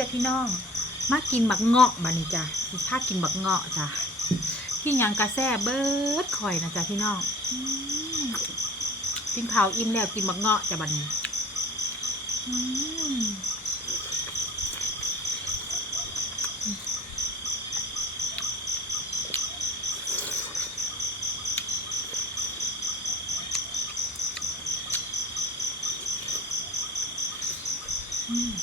จ้าพี่น้องมากินหมักเงาะบานี่จ้ะผ้ากินหมักเงาะจ้ะที่ยังกระแซ่เบิร์ดคอยนะจ้ะพี่น้องกินข้าวอิ่มแล้วกินหมักเงาะจ้ะบานี่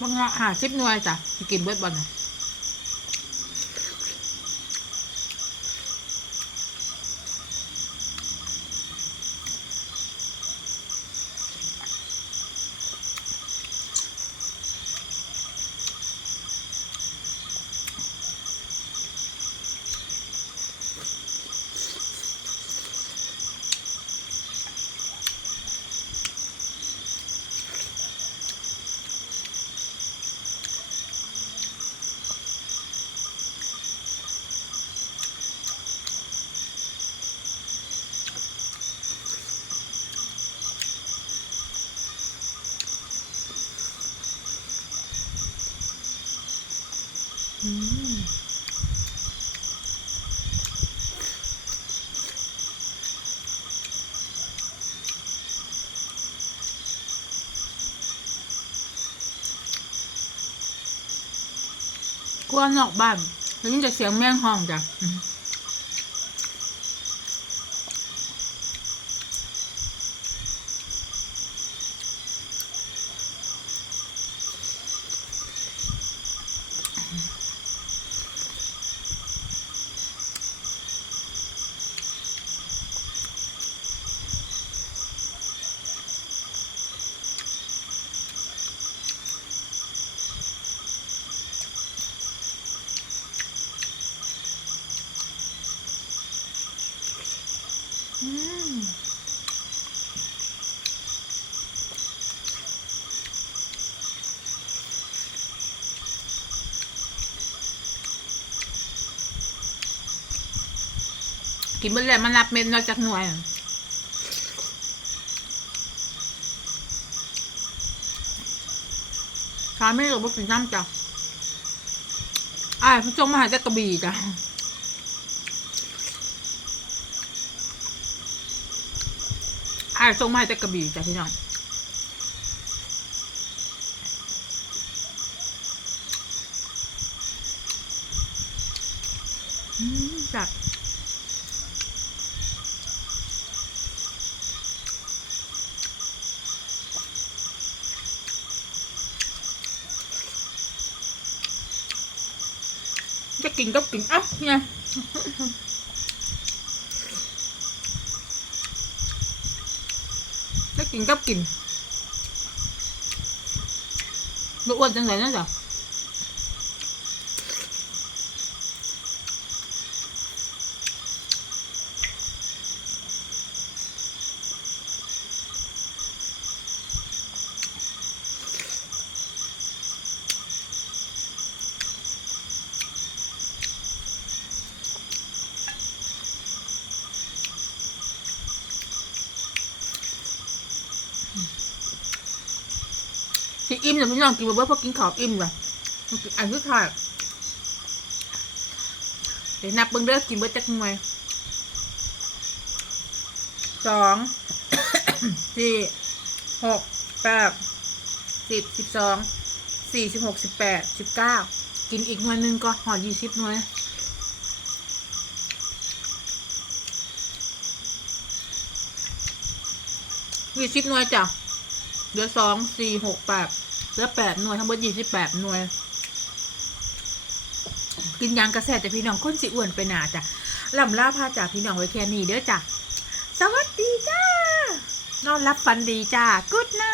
บางเาะหาซิปนวยจ้ะกินเบิดบอลนะกวนอกบ้านแล้วนี่จะเสียงแม่งห้องจ้ะกินเมื่อไรมันรับเม็ดนอกจากหน่วยขาไม่หลบกินน้ำจ้ะอ่าผู้ชมมาหาจากระบี่จ้ะายส่งมาให้แต่กระบี่จ้ะพี่น้องจัดจะกินก็กินอัพไงกินกับกินบ่อ้วนจังไดนั่นจ้ะกินอิ่มเลยพี่น้องกินเบอร์เพราะกินขอบอิ่มเลยอันที่ขาดเดี๋ยวนับเบิ้งเด้อกินเบอร์จักมน่วยสองสี่หกแปดสิบสิบสองสี่สิบหกสิบแปดสิบเก้ากินอีกหน่วยหนึ่งก็หอดยี่สิบหน่วยยี่สิบหน่วยจ้ะเหลือสองสี่ หกแปดเหลือแปดหน่วยทั้งหมดยี่สิบแปดหน่วย กินยางกระแสแต่พี่น้องคนสิอ้วน ไป หนาจ้ะลำล่าพาจากพี่น้อง ไว้ แค่นี้ เด้อจ้ะสวัสดี จ้านอนรับฟันดีจ้ากุดไน